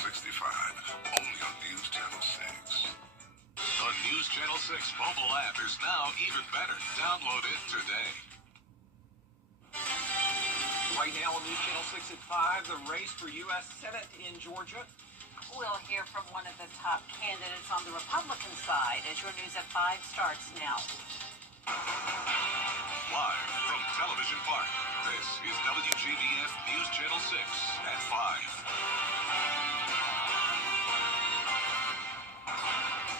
365, only on News Channel 6. The News Channel 6 mobile app is now even better. Download it today. Right now on News Channel 6 at 5, the race for U.S. Senate in Georgia. We'll hear from one of the top candidates on the Republican side as your News at 5 starts now. Live from Television Park, this is WJBF News Channel 6 at 5.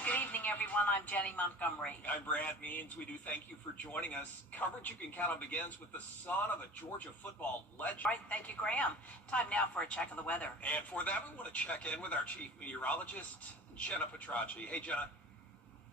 Good evening, everyone. I'm Jenny Montgomery. I'm Brad Means. We do thank you for joining us. Coverage you can count on begins with the son of a Georgia football legend. All right, thank you, Graham. Time now for a check of the weather. And for that, we want to check in with our chief meteorologist, Jenna Petracci. Hey, Jenna.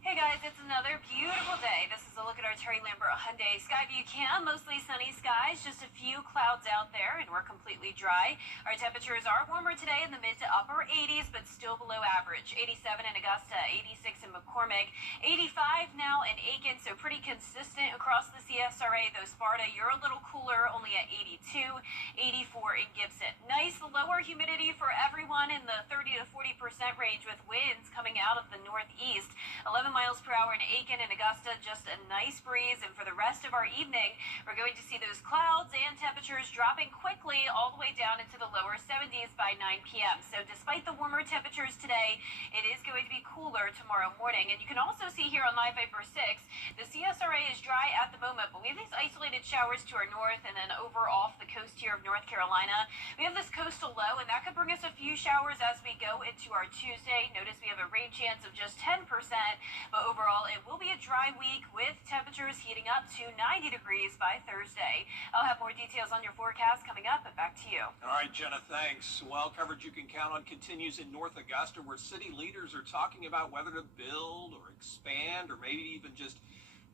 Hey guys, it's another beautiful day. This is a look at our Terry Lambert Hyundai Skyview cam. Mostly sunny skies, just a few clouds out there, and we're completely dry. Our temperatures are warmer today in the mid to upper 80s, but still below average. 87 in Augusta, 86 in McCormick, 85 now in Aiken, so pretty consistent across the CSRA. Though Sparta, you're a little cooler, only at 82, 84 in Gibson. Nice lower humidity for everyone in the 30 to 40% range with winds coming out of the northeast. 11 miles per hour in Aiken and Augusta, just a nice breeze. And for the rest of our evening, we're going to see those clouds and temperatures dropping quickly all the way down into the lower 70s by 9 p.m. So despite the warmer temperatures today, it is going to be cooler tomorrow morning. And you can also see here on Live Viper 6, the CSRA is dry at the moment, but we have these isolated showers to our north and then over off the coast here of North Carolina. We have this coastal low, and that could bring us a few showers as we go into our Tuesday. Notice we have a rain chance of just 10%. But overall, it will be a dry week with temperatures heating up to 90 degrees by Thursday. I'll have more details on your forecast coming up, but back to you. All right, Jenna, thanks. Well, coverage you can count on continues in North Augusta, where city leaders are talking about whether to build or expand or maybe even just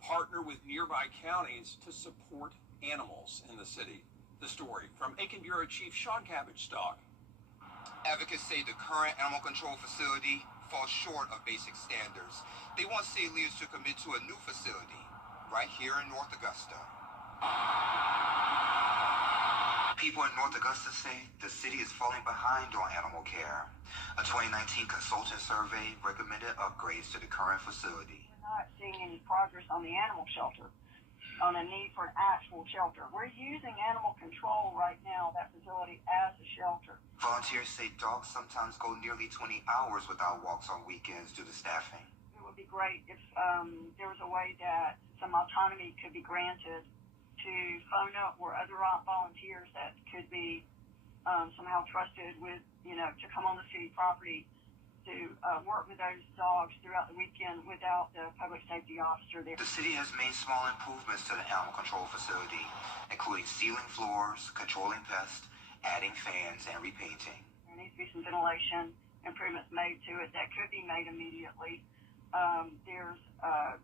partner with nearby counties to support animals in the city. The story from Aiken Bureau Chief Sean Cabbage-Stock. Advocates say the current animal control facility falls short of basic standards. They want city leaders to commit to a new facility right here in North Augusta. People in North Augusta say the city is falling behind on animal care. A 2019 consultant survey recommended upgrades to the current facility. We're not seeing any progress on the animal shelter, on a need for an actual shelter. We're using animal control right now, that facility, as a shelter. Volunteers say dogs sometimes go nearly 20 hours without walks on weekends due to staffing. It would be great if there was a way that some autonomy could be granted to phone up where other volunteers that could be somehow trusted with, to come on the city property to work with those dogs throughout the weekend without the public safety officer there. The city has made small improvements to the animal control facility, including sealing floors, controlling pests, adding fans, and repainting. There needs to be some ventilation improvements made to it that could be made immediately. There's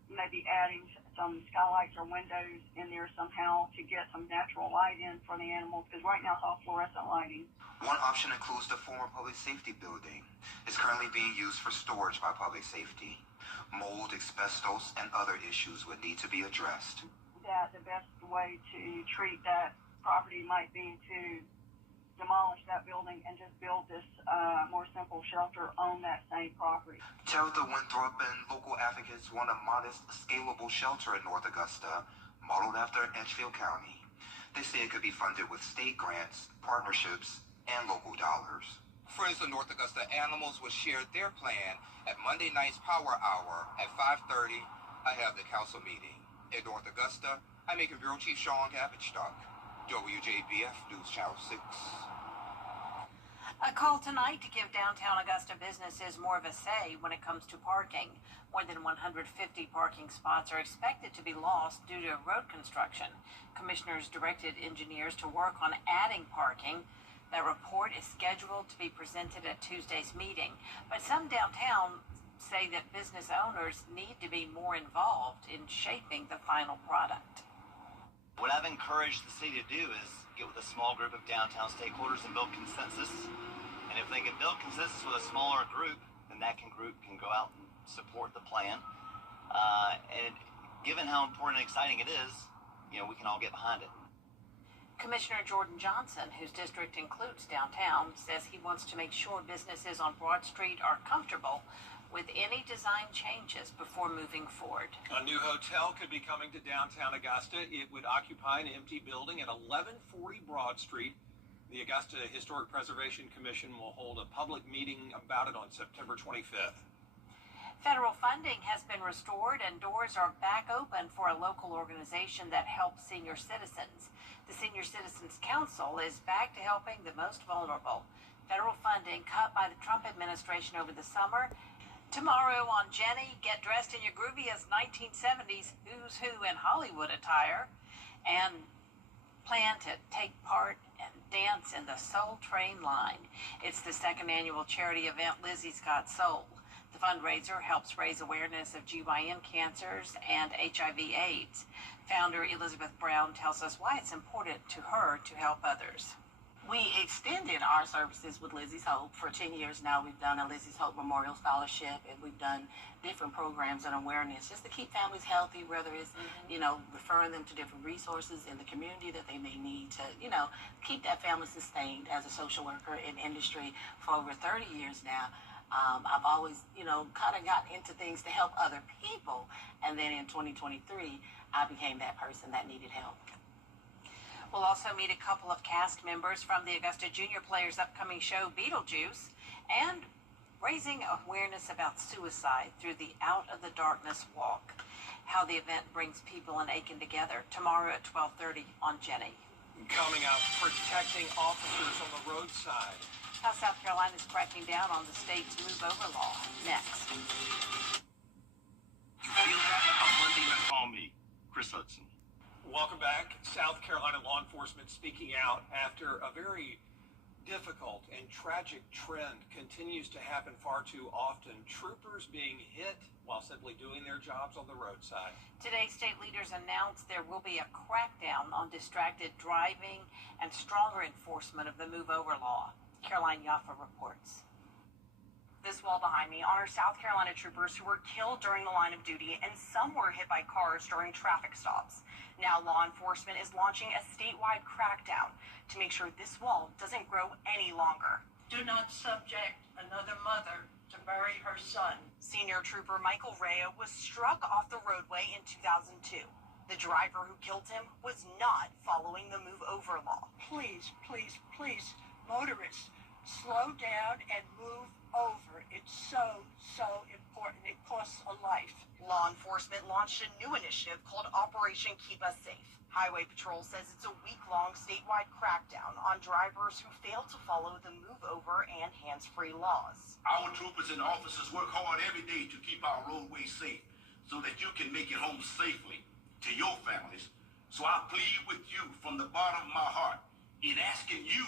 maybe adding some skylights or windows in there somehow to get some natural light in for the animals, because right now it's all fluorescent lighting. One option includes the former public safety building. It's currently being used for storage by public safety. Mold, asbestos, and other issues would need to be addressed. That the best way to treat that property might be to demolish that building and just build this more simple shelter on that same property. Tabitha Winthrop and local advocates want a modest, scalable shelter in North Augusta, modeled after Edgefield County. They say it could be funded with state grants, partnerships, and local dollars. Friends of North Augusta Animals will share their plan at Monday night's Power Hour at 5:30 ahead of the council meeting. In North Augusta, I'm Aiken Bureau Chief Sean Cabbage-Stock, WJBF News Channel 6. A call tonight to give downtown Augusta businesses more of a say when it comes to parking. More than 150 parking spots are expected to be lost due to road construction. Commissioners directed engineers to work on adding parking. That report is scheduled to be presented at Tuesday's meeting, but some downtown say that business owners need to be more involved in shaping the final product. What I've encouraged the city to do is get with a small group of downtown stakeholders and build consensus. And if they can build consensus with a smaller group, then that group can go out and support the plan. And given how important and exciting it is, we can all get behind it. Commissioner Jordan Johnson, whose district includes downtown, says he wants to make sure businesses on Broad Street are comfortable with any design changes before moving forward. A new hotel could be coming to downtown Augusta. It would occupy an empty building at 1140 Broad Street. The Augusta Historic Preservation Commission will hold a public meeting about it on September 25th. Federal funding has been restored and doors are back open for a local organization that helps senior citizens. The Senior Citizens Council is back to helping the most vulnerable. Federal funding cut by the Trump administration over the summer. Tomorrow on Jenny, get dressed in your grooviest 1970s who's who in Hollywood attire and plan to take part and dance in the Soul Train line. It's the second annual charity event, Lizzie's Got Soul. The fundraiser helps raise awareness of GYN cancers and HIV/AIDS. Founder Elizabeth Brown tells us why it's important to her to help others. We extended our services with Lizzie's Hope for 10 years now. We've done a Lizzie's Hope Memorial Scholarship, and we've done different programs and awareness just to keep families healthy, whether it's, referring them to different resources in the community that they may need to, keep that family sustained. As a social worker in industry for over 30 years now, I've always, kind of got into things to help other people. And then in 2023, I became that person that needed help. We'll also meet a couple of cast members from the Augusta Junior Players' upcoming show, Beetlejuice, and raising awareness about suicide through the Out of the Darkness Walk. How the event brings people in Aiken together tomorrow at 12:30 on Jenny. Coming up, protecting officers on the roadside. How South Carolina is cracking down on the state's move-over law. Next. You feel that? On Monday night, call me, Chris Hudson. Welcome back. South Carolina law enforcement speaking out after a very difficult and tragic trend continues to happen far too often. Troopers being hit while simply doing their jobs on the roadside. Today, state leaders announced there will be a crackdown on distracted driving and stronger enforcement of the move-over law. Caroline Yaffa reports. This wall behind me honors South Carolina troopers who were killed during the line of duty, and some were hit by cars during traffic stops. Now law enforcement is launching a statewide crackdown to make sure this wall doesn't grow any longer. Do not subject another mother to bury her son. Senior Trooper Michael Rea was struck off the roadway in 2002. The driver who killed him was not following the move-over law. Please, please, please, motorists, slow down and move over. It's so important. It costs a life. Law enforcement launched a new initiative called Operation Keep Us Safe. Highway Patrol says it's a week-long statewide crackdown on drivers who fail to follow the move-over and hands-free laws. Our troopers and officers work hard every day to keep our roadways safe so that you can make it home safely to your families. So I plead with you from the bottom of my heart in asking you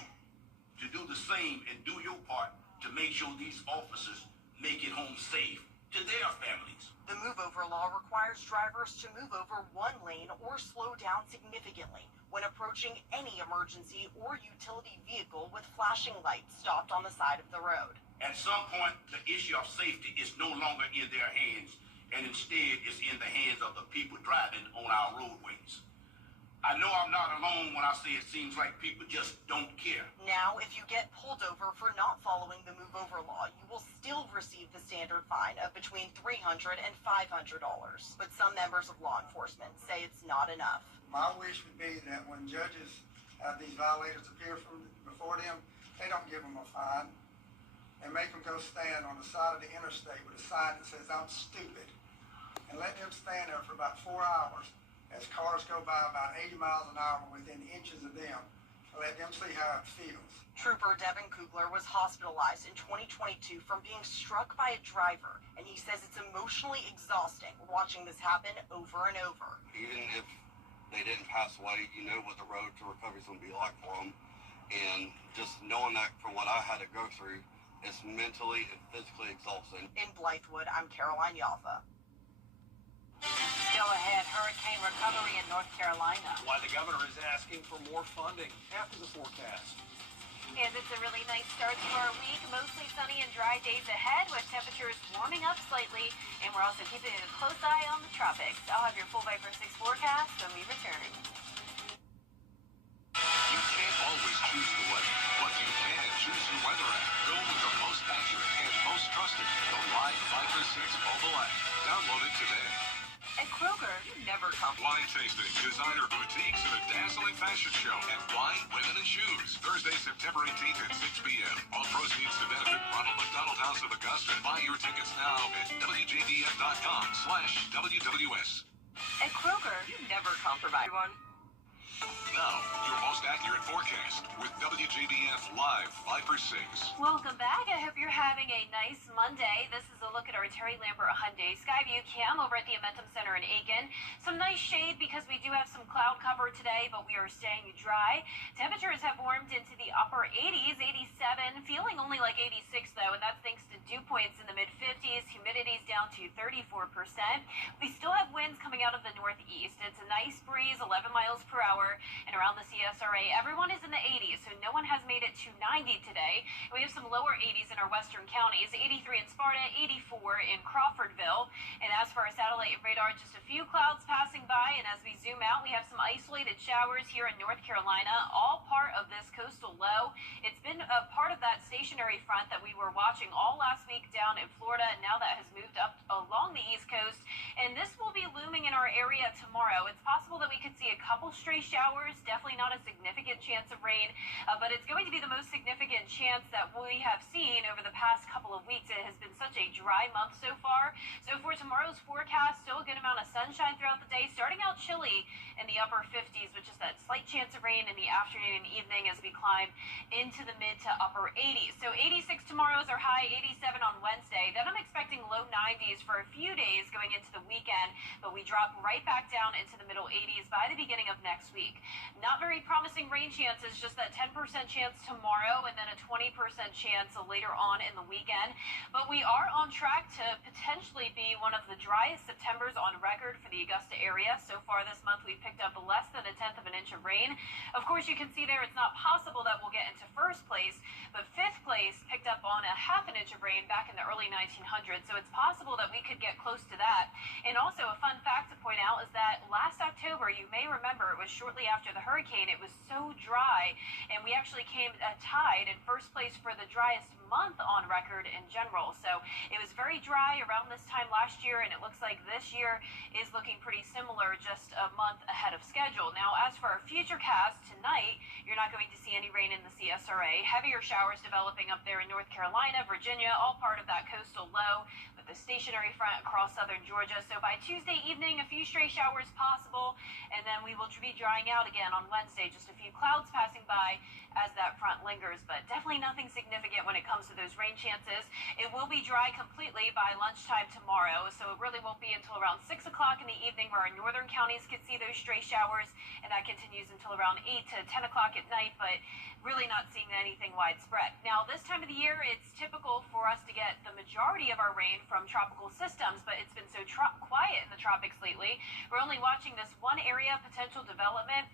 to do the same and do your part to make sure these officers make it home safe to their families. The move-over law requires drivers to move over one lane or slow down significantly when approaching any emergency or utility vehicle with flashing lights stopped on the side of the road. At some point, the issue of safety is no longer in their hands, and instead is in the hands of the people driving on our roadways. I know I'm not alone when I say it seems like people just don't care. Now, if you get pulled over for not following the move-over law, you will still receive the standard fine of between $300 and $500. But some members of law enforcement say it's not enough. My wish would be that when judges have these violators appear before them, they don't give them a fine. They make them go stand on the side of the interstate with a sign that says, "I'm stupid," and let them stand there for about 4 hours as cars go by about 80 miles an hour within inches of them, to let them see how it feels. Trooper Devin Kugler was hospitalized in 2022 from being struck by a driver, and he says it's emotionally exhausting watching this happen over and over. Even if they didn't pass away, you know what the road to recovery is going to be like for them. And just knowing that from what I had to go through, it's mentally and physically exhausting. In Blythewood, I'm Caroline Yaffa. Still ahead, hurricane recovery in North Carolina. Why the governor is asking for more funding after the forecast. And it's a really nice start to our week. Mostly sunny and dry days ahead with temperatures warming up slightly. And we're also keeping a close eye on the tropics. I'll have your full Viper 6 forecast when we return. 6 mobile app. Download it today. At Kroger, you never come. Wine tasting, designer boutiques, and a dazzling fashion show at Wine, Women, and Shoes. Thursday, September 18th at 6 p.m. All proceeds to benefit Ronald McDonald House of Augusta. Buy your tickets now at WJBF.com/WWS. At Kroger, you never compromise. Now, your most accurate forecast with WJBF Live 5 for 6. Welcome back. I hope you're having a nice Monday. This is a look at our Terry Lambert Hyundai Skyview cam over at the Amentum Center in Aiken. Some nice shade because we do have some cloud cover today, but we are staying dry. Temperatures have warmed into the upper 80s, 87, feeling only like 86 though, and that's thanks to dew points in the mid-50s. Humidity's down to 34%. We still have winds coming out of the northeast. It's a nice breeze, 11 miles per hour. And around the CSRA, everyone is in the 80s, so no one has made it to 90 today. We have some lower 80s in our western counties, 83 in Sparta, 84 in Crawfordville. And as for our satellite radar, just a few clouds passing by, and as we zoom out, we have some isolated showers here in North Carolina, all part of this coastal low. It's been a part of that stationary front that we were watching all last week down in Florida, and now that has moved up along the East Coast, and this will be looming in our area tomorrow. It's possible that we could see a couple stray showers, definitely not a significant chance of rain, but it's going to be the most significant chance that we have seen over the past couple of weeks. It has been such a dry month so far. So for tomorrow's forecast, still a good amount of sunshine throughout the day, starting out chilly in the upper 50s, with just that slight chance of rain in the afternoon and evening as we climb into the mid to upper 80s. So 86 tomorrow is our high, 87 on Wednesday. Then I'm expecting low 90s for a few days going into the weekend, but we drop right back down into the middle 80s by the beginning of next week. Not very promising rain chances, just that 10% chance tomorrow and then a 20% chance later on in the weekend. But we are on track to potentially be one of the driest Septembers on record for the Augusta area. So far this month, we've picked up less than a tenth of an inch of rain. Of course, you can see there it's not possible that we'll get into first place, but fifth place picked up on a half an inch of rain back in the early 1900s. So it's possible that we could get close to that. And also a fun fact to point out is that last October, you may remember, it was shortly after the hurricane. It was so dry, and we actually came tied in first place for the driest month on record in general. So it was very dry around this time last year, and it looks like this year is looking pretty similar, just a month ahead of schedule. Now, as for our future cast tonight, you're not going to see any rain in the CSRA. Heavier showers developing up there in North Carolina, Virginia, all part of that coastal low, with the stationary front across southern Georgia. So by Tuesday evening, a few stray showers possible, and then we will be drying out again on Wednesday. Just a few clouds passing by as that front lingers, but definitely nothing significant when it comes to those rain chances. It will be dry completely by lunchtime tomorrow, so it really won't be until around 6 o'clock in the evening where our northern counties could see those stray showers, and that continues until around 8 to 10 o'clock at night, but really not seeing anything widespread. Now, this time of the year, it's typical for us to get the majority of our rain from tropical systems, but it's been so quiet in the tropics lately. We're only watching this one area potential development,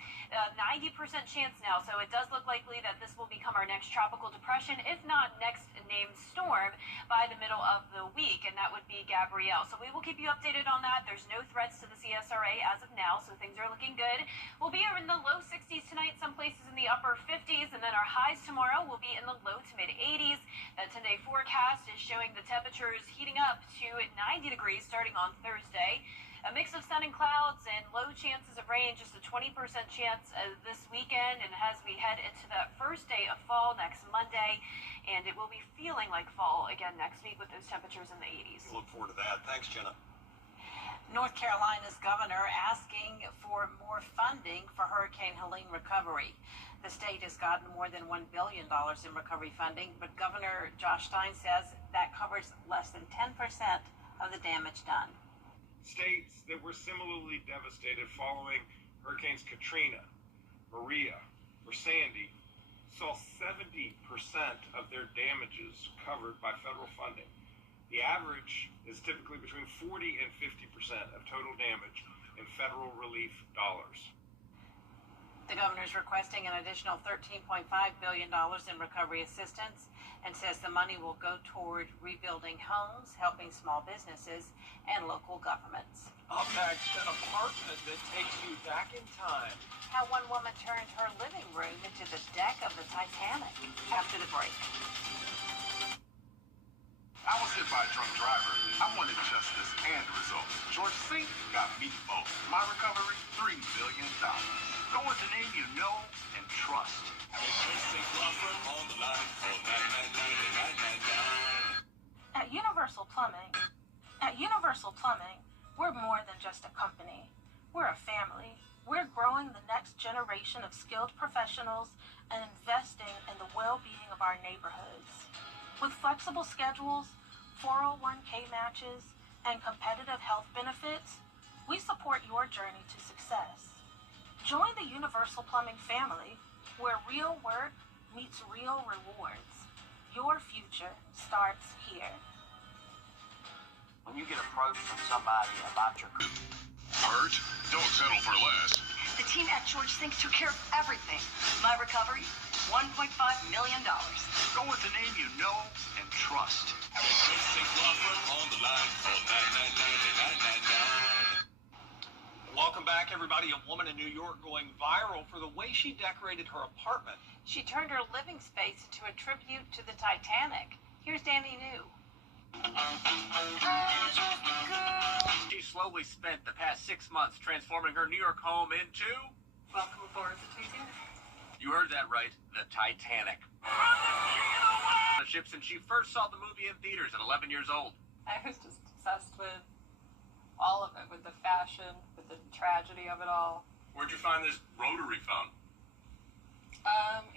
90% chance now, so it does look likely that this will become our next tropical depression, if not next named storm, by the middle of the week, and that would be Gabrielle. So we will keep you updated on that. There's no threats to the CSRA as of now, so things are looking good. We'll be in the low 60s tonight, some places in the upper 50s, and then our highs tomorrow will be in the low to mid 80s. That 10-day forecast is showing the temperatures heating up to 90 degrees starting on Thursday. A mix of sun and clouds and low chances of rain, just a 20% chance this weekend, and as we head into that first day of fall next Monday, and it will be feeling like fall again next week with those temperatures in the 80s. Look forward to that. Thanks, Jenna. North Carolina's governor asking for more funding for Hurricane Helene recovery. The state has gotten more than $1 billion in recovery funding, but Governor Josh Stein says that covers less than 10% of the damage done. States that were similarly devastated following Hurricanes Katrina, Maria, or Sandy saw 70% of their damages covered by federal funding. The average is typically between 40 and 50% of total damage in federal relief dollars. The governor is requesting an additional $13.5 billion in recovery assistance and says the money will go toward rebuilding homes, helping small businesses, and local governments. Up next, an apartment that takes you back in time. How one woman turned her living room into the deck of the Titanic. After the break. I was hit by drunk driver. I wanted justice and results. George C. got me both. My recovery, $3 million. Go with the name you know and trust. At Universal Plumbing, we're more than just a company. We're a family. We're growing the next generation of skilled professionals and investing in the well-being of our neighborhoods. With flexible schedules, 401k matches, and competitive health benefits, we support your journey to success. Join the Universal Plumbing family, where real work meets real rewards. Your future starts here. When you get approached from somebody about your group. Hurt? Don't settle for less. The team at George Sink took care of everything. My recovery, $1.5 million. Go with the name you know and trust. Welcome back, everybody. A woman in New York going viral for the way she decorated her apartment. She turned her living space into a tribute to the Titanic. Here's Danny New. She slowly spent the past 6 months transforming her New York home into... Welcome aboard the Titanic. You heard that right, the Titanic. The ship since she first saw the movie in theaters at 11 years old. I was just obsessed with all of it, with the fashion, with the tragedy of it all. Where'd you find this rotary phone?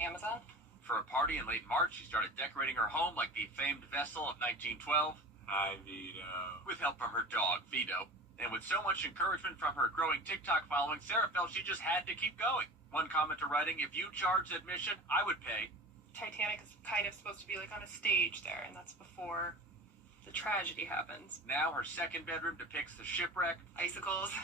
Amazon. For a party in late March, she started decorating her home like the famed vessel of 1912. Hi, Vito. With help from her dog, Vito. And with so much encouragement from her growing TikTok following, Sarah felt she just had to keep going. One commenter writing, if you charged admission, I would pay. Titanic is kind of supposed to be like on a stage there, and that's before the tragedy happens. Now her second bedroom depicts the shipwreck. Icicles,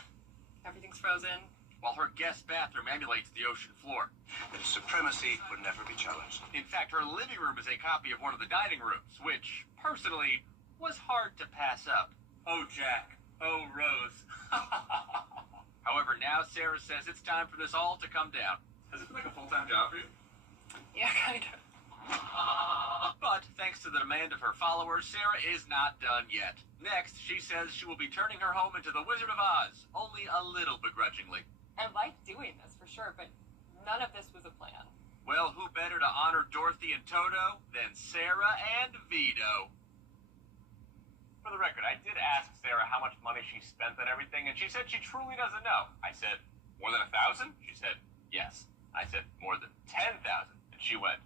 everything's frozen. While her guest bathroom emulates the ocean floor. Its supremacy would never be challenged. In fact, her living room is a copy of one of the dining rooms, which, personally, was hard to pass up. Oh, Jack. Oh, Rose. However, now Sarah says it's time for this all to come down. Has it been like a full-time job for you? Yeah, kind of. But, thanks to the demand of her followers, Sarah is not done yet. Next, she says she will be turning her home into the Wizard of Oz, only a little begrudgingly. I like doing this, for sure, but none of this was a plan. Well, who better to honor Dorothy and Toto than Sarah and Vito? For the record, I did ask Sarah how much money she spent on everything, and she said she truly doesn't know. I said, more than 1,000? She said, yes. I said, more than 10,000. And she went,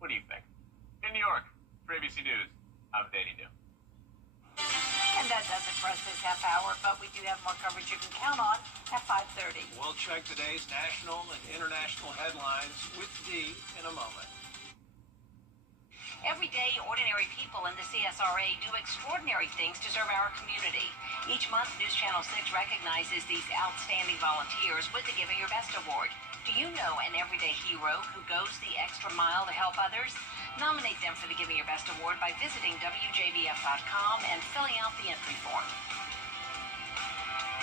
what do you think? In New York, for ABC News, I'm Danny New. And that does it for us this half hour, but we do have more coverage you can count on at 5:30. We'll check today's national and international headlines with Dee in a moment. Every day, ordinary people in the CSRA do extraordinary things to serve our community. Each month, News Channel 6 recognizes these outstanding volunteers with the Giving Your Best Award. Do you know an everyday hero who goes the extra mile to help others? Nominate them for the Giving Your Best Award by visiting WJBF.com and filling out the entry form.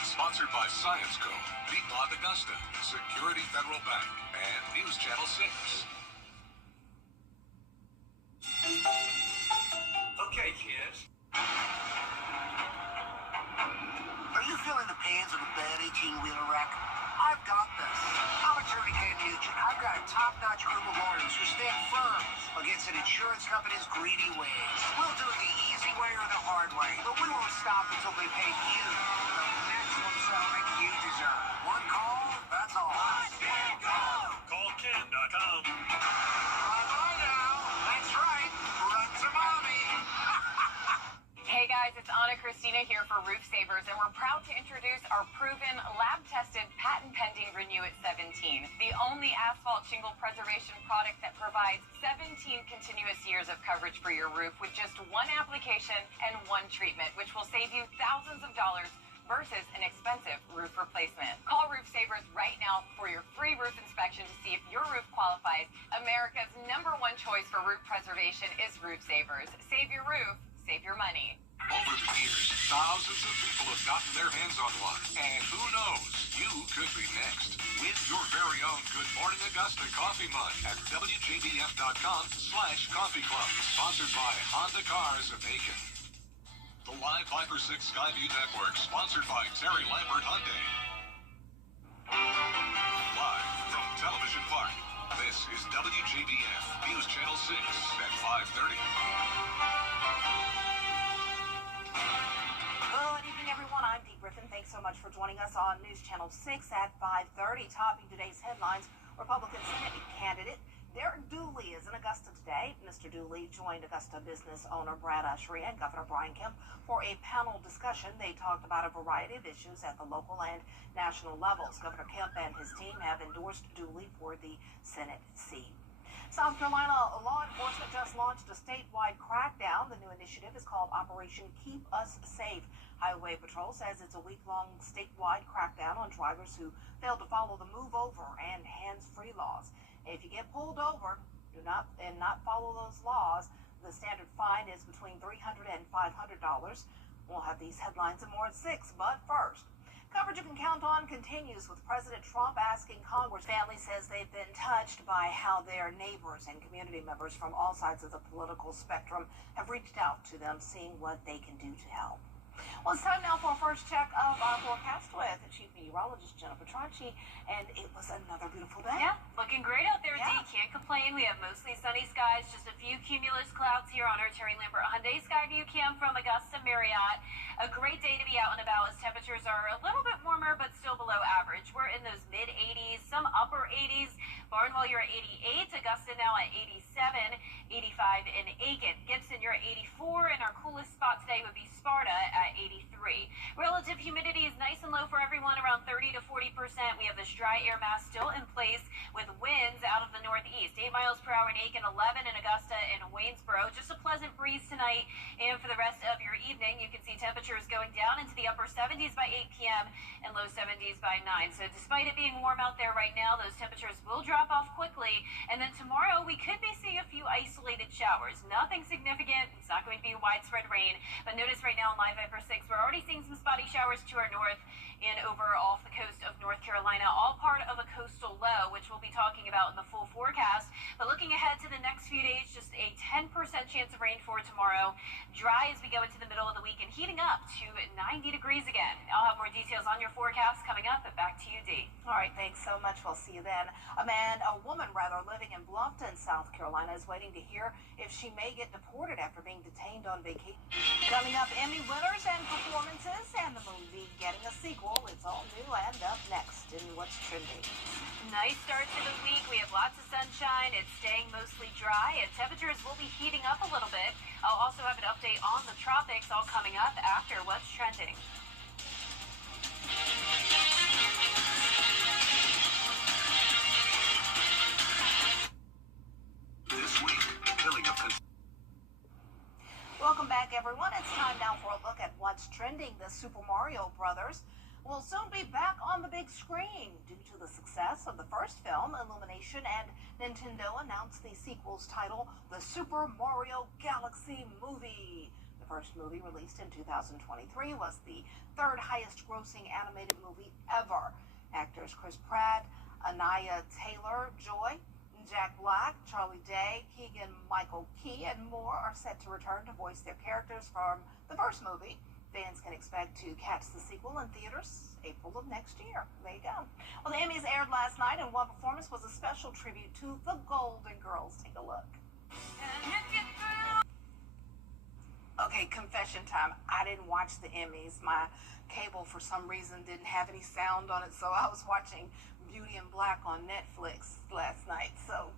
Sponsored by Science Co., Piedmont Augusta, Security Federal Bank, and News Channel 6. Okay, kids. Are you feeling the pains of a bad 18-wheeler wreck? I've got this. I'm attorney Ken Nugent. I've got a top-notch group of lawyers who stand firm against an insurance company's greedy ways. We'll do it the easy way or the hard way, but we won't stop until they pay you the maximum settlement you deserve. One call, that's all. Call Ken.com. Bye-bye now. That's right. Run to mommy. Hey guys, it's Anna Christina here for Roof Savers, and we're proud to introduce our proven, lab-tested, patent-pending Renew It 17, the only asphalt shingle preservation product that provides 17 continuous years of coverage for your roof with just one application and one treatment, which will save you thousands of dollars versus an expensive roof replacement. Call Roof Savers right now for your free roof inspection to see if your roof qualifies. America's #1 choice for roof preservation is Roof Savers. Save your roof. Save your money. Over the years, thousands of people have gotten their hands on one. And who knows, you could be next. Win your very own Good Morning Augusta coffee mug at WJBF.com/coffee club. Sponsored by Honda Cars of Aiken. The Live 5 or 6 Skyview Network, sponsored by Terry Lambert Hyundai. Live from Television Park, this is WJBF News Channel 6 at 5:30. Good evening, everyone. I'm Dee Griffin. Thanks so much for joining us on News Channel 6 at 5:30. Topping today's headlines, Republican Senate candidate Derek Dooley is in Augusta today. Mr. Dooley joined Augusta business owner Brad Ushery and Governor Brian Kemp for a panel discussion. They talked about a variety of issues at the local and national levels. Governor Kemp and his team have endorsed Dooley for the Senate seat. South Carolina law enforcement just launched a statewide crackdown. The new initiative is called Operation Keep Us Safe. Highway Patrol says it's a week-long statewide crackdown on drivers who failed to follow the move over and hands-free laws. If you get pulled over and not follow those laws, the standard fine is between $300 and $500. We'll have these headlines and more at 6, but first, coverage you can count on continues with President Trump asking Congress. Family says they've been touched by how their neighbors and community members from all sides of the political spectrum have reached out to them, seeing what they can do to help. Well, it's time now for our first check of our forecast with Chief Meteorologist Jennifer Tracci, and it was another beautiful day. Yeah, looking great out there, Dee. Can't complain. We have mostly sunny skies, just a few cumulus clouds here on our Terry Lambert Hyundai Skyview Cam from Augusta Marriott. A great day to be out and about as temperatures are a little bit warmer, but still below average. We're in those mid-80s, some upper 80s. Barnwell, you're at 88. Augusta now at 87. 85 in Aiken. Gibson, you're at 84. And our coolest spot today would be Sparta at 83. Relative humidity is nice and low for everyone, around 30 to 40%. We have this dry air mass still in place with winds out of the northeast. 8 miles per hour in Aiken, 11 in Augusta and Waynesboro. Just a pleasant breeze tonight. And for the rest of your evening, you can see temperatures going down into the upper 70s by 8 p.m. and low 70s by 9. So despite it being warm out there right now, those temperatures will drop off quickly. And then tomorrow, we could be seeing a few isolated showers. Nothing significant. It's not going to be widespread rain. But notice right now on Live 5 for 6, we're already seeing some spotty showers to our north and over off the coast of North Carolina, all part of a coastal low, which we'll be talking about in the full forecast. But looking ahead to the next few days, just a 10% chance of rain for tomorrow. Dry as we go into the middle of the week and heating up to 90 degrees again. I'll have more details on your forecast coming up, but back to you, Dee. All right, thanks so much. We'll see you then. A woman living in Bluffton, South Carolina, is waiting to hear if she may get deported after being detained on vacation. Coming up, Emmy winners and performances, and the movie getting a sequel. It's all new and up next in What's Trending. Nice start to the week. We have lots of sunshine. It's staying mostly dry, and temperatures will be heating up a little bit. I'll also have an update on the tropics, all coming up after What's Trending. This week, the killing of... Welcome back, everyone. It's time now for a look at what's trending. The Super Mario Brothers will soon be back on the big screen due to the success of the first film, Illumination, and Nintendo announced the sequel's title, The Super Mario Galaxy Movie. The first movie, released in 2023, was the third highest grossing animated movie ever. Actors Chris Pratt, Anaya Taylor-Joy, Jack Black, Charlie Day, Keegan-Michael Key, and more are set to return to voice their characters from the first movie. Fans can expect to catch the sequel in theaters April of next year. There you go. Well, the Emmys aired last night, and one performance was a special tribute to the Golden Girls. Take a look. Okay, confession time. I didn't watch the Emmys. My cable, for some reason, didn't have any sound on it, so I was watching Beauty and Black on Netflix last night. So,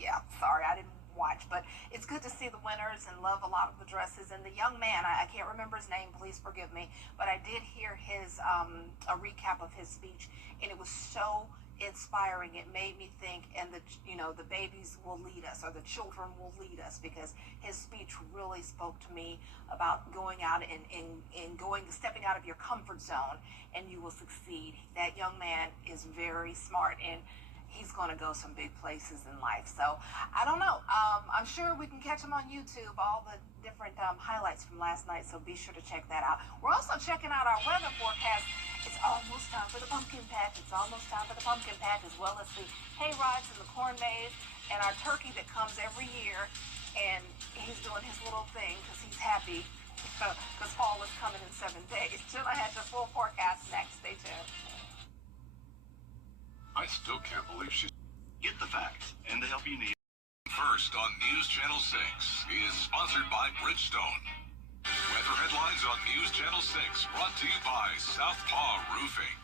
yeah, sorry, I didn't watch. But it's good to see the winners and love a lot of the dresses. And the young man, I can't remember his name, please forgive me, but I did hear his a recap of his speech, and it was so inspiring. It made me think, and the babies will lead us, or the children will lead us, because his speech really spoke to me about going out and stepping out of your comfort zone, and you will succeed. That young man is very smart, and he's going to go some big places in life. So I don't know. I'm sure we can catch him on YouTube, all the different highlights from last night. So be sure to check that out. We're also checking out our weather forecast. It's almost time for the pumpkin patch. It's almost time for the pumpkin patch, as well as the hay rides and the corn maze and our turkey that comes every year. And he's doing his little thing because he's happy because fall is coming in 7 days. Jill, I had your full forecast next. Stay tuned. I still can't believe she's... Get the facts and the help you need. First on News Channel 6 is sponsored by Bridgestone. Weather headlines on News Channel 6 brought to you by Southpaw Roofing.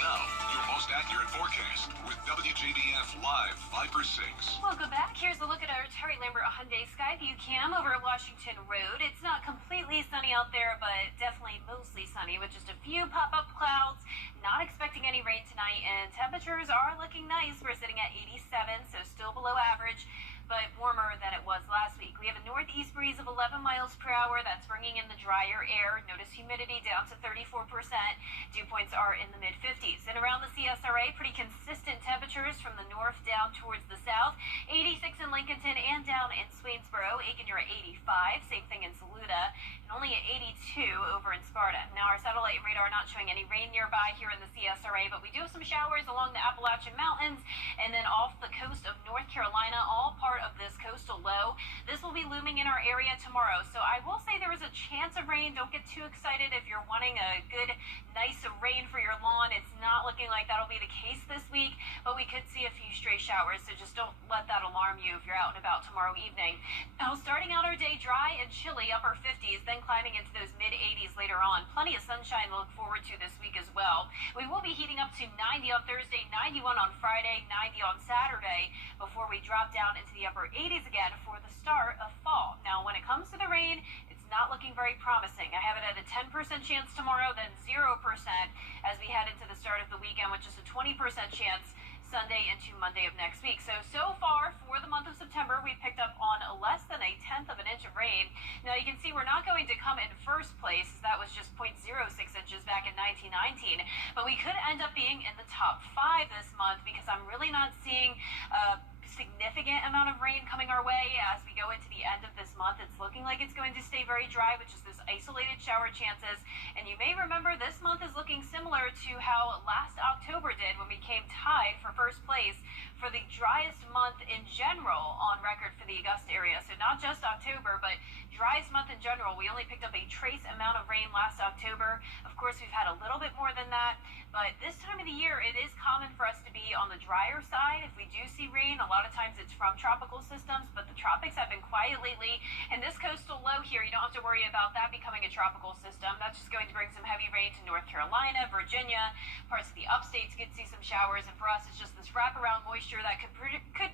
Now, your most accurate forecast with WJBF Live 5/6. Welcome back. Here's a look at our Terry Lambert Hyundai Skyview cam over at Washington Road. It's not completely sunny out there, but definitely mostly sunny with just a few pop-up clouds. Not expecting any rain tonight, and temperatures are looking nice. We're sitting at 87, so still below average, but warmer than it was last week. We have a northeast breeze of 11 miles per hour. That's bringing in the drier air. Notice humidity down to 34%. Dew points are in the mid-50s. And around the CSRA, pretty consistent temperatures from the north down towards the south. 86 in Lincolnton and down in Swainsboro. Aiken, you're at 85. Same thing in Saluda. And only at 82 over in Sparta. Now, our satellite radar not showing any rain nearby here in the CSRA, but we do have some showers along the Appalachian Mountains and then off the coast of North Carolina, all part of this coastal low. This will be looming in our area tomorrow, so I will say there is a chance of rain. Don't get too excited if you're wanting a good, nice rain for your lawn. It's not looking like that'll be the case this week, but we could see a few stray showers, so just don't let that alarm you if you're out and about tomorrow evening. Now, starting out our day dry and chilly, upper 50s, then climbing into those mid-80s later on. Plenty of sunshine to look forward to this week as well. We will be heating up to 90 on Thursday, 91 on Friday, 90 on Saturday, before we drop down into the upper 80s again for the start of fall. Now, when it comes to the rain, it's not looking very promising. I have it at a 10% chance tomorrow, then 0% as we head into the start of the weekend, with just a 20% chance Sunday into Monday of next week. So far for the month of September, we picked up on less than a tenth of an inch of rain. Now you can see we're not going to come in first place. That was just 0.06 inches back in 1919, but we could end up being in the top 5 this month because I'm really not seeing significant amount of rain coming our way as we go into the end of this month. It's looking like it's going to stay very dry with just those isolated shower chances. And you may remember this month is looking similar to how last October did when we came tied for first place for the driest month in general on record for the Augusta area. So not just October, but driest month in general. We only picked up a trace amount of rain last October. Of course, we've had a little bit more than that, but this time of the year, it is common for us to be on the drier side. If we do see rain, a lot of times it's from tropical systems, but the tropics have been quiet lately. And this coastal low here, you don't have to worry about that becoming a tropical system. That's just going to bring some heavy rain to North Carolina, Virginia, parts of the upstates could see some showers. And for us, it's just this wraparound moisture that could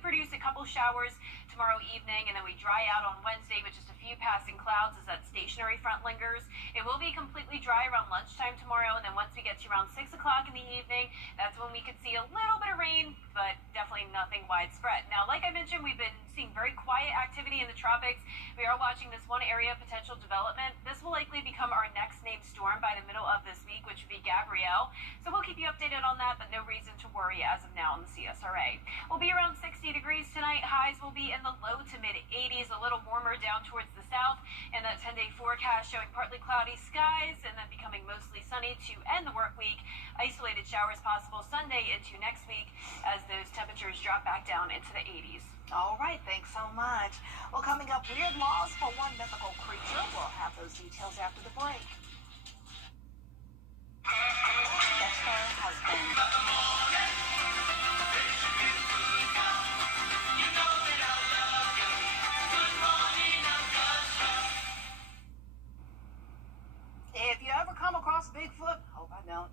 produce a couple showers tomorrow evening, and then we dry out on Wednesday with just a few passing clouds as that stationary front lingers. It will be completely dry around lunchtime tomorrow, and then once we get to around 6 o'clock in the evening, that's when we could see a little bit of rain, but definitely nothing widespread. Now, like I mentioned, we've been seeing very quiet activity in the tropics. We are watching this one area of potential development. This will likely become our next named storm by the middle of this week, which would be Gabrielle. So we'll keep you updated on that, but no reason to worry as of now in the CSRA. We'll be around 60 degrees tonight. Highs will be in the low to mid 80s, a little warmer down towards the south, and that 10-day forecast showing partly cloudy skies and then becoming mostly sunny to end the work week. Isolated showers possible Sunday into next week as those temperatures drop back down into the 80s. All right, thanks so much. Well, coming up, weird laws for one mythical creature. We'll have those details after the break. That's her husband. If you ever come across Bigfoot, hope I don't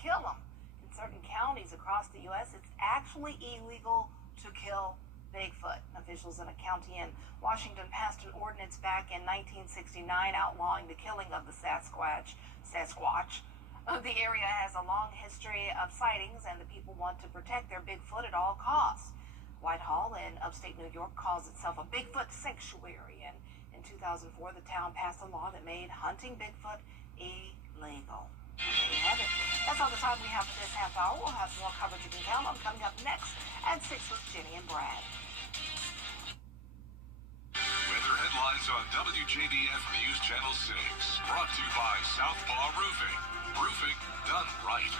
kill him. In certain counties across the U.S., it's actually illegal to kill Bigfoot. Officials in a county in Washington passed an ordinance back in 1969 outlawing the killing of the Sasquatch. The area has a long history of sightings, and the people want to protect their Bigfoot at all costs. Whitehall in upstate New York calls itself a Bigfoot sanctuary, and in 2004, the town passed a law that made hunting Bigfoot illegal. There you have it. That's all the time we have for this half hour. We'll have more coverage you can count on coming up next at 6 with Jenny and Brad. Weather headlines on WJBF News Channel 6. Brought to you by Southpaw Roofing. Roofing done right.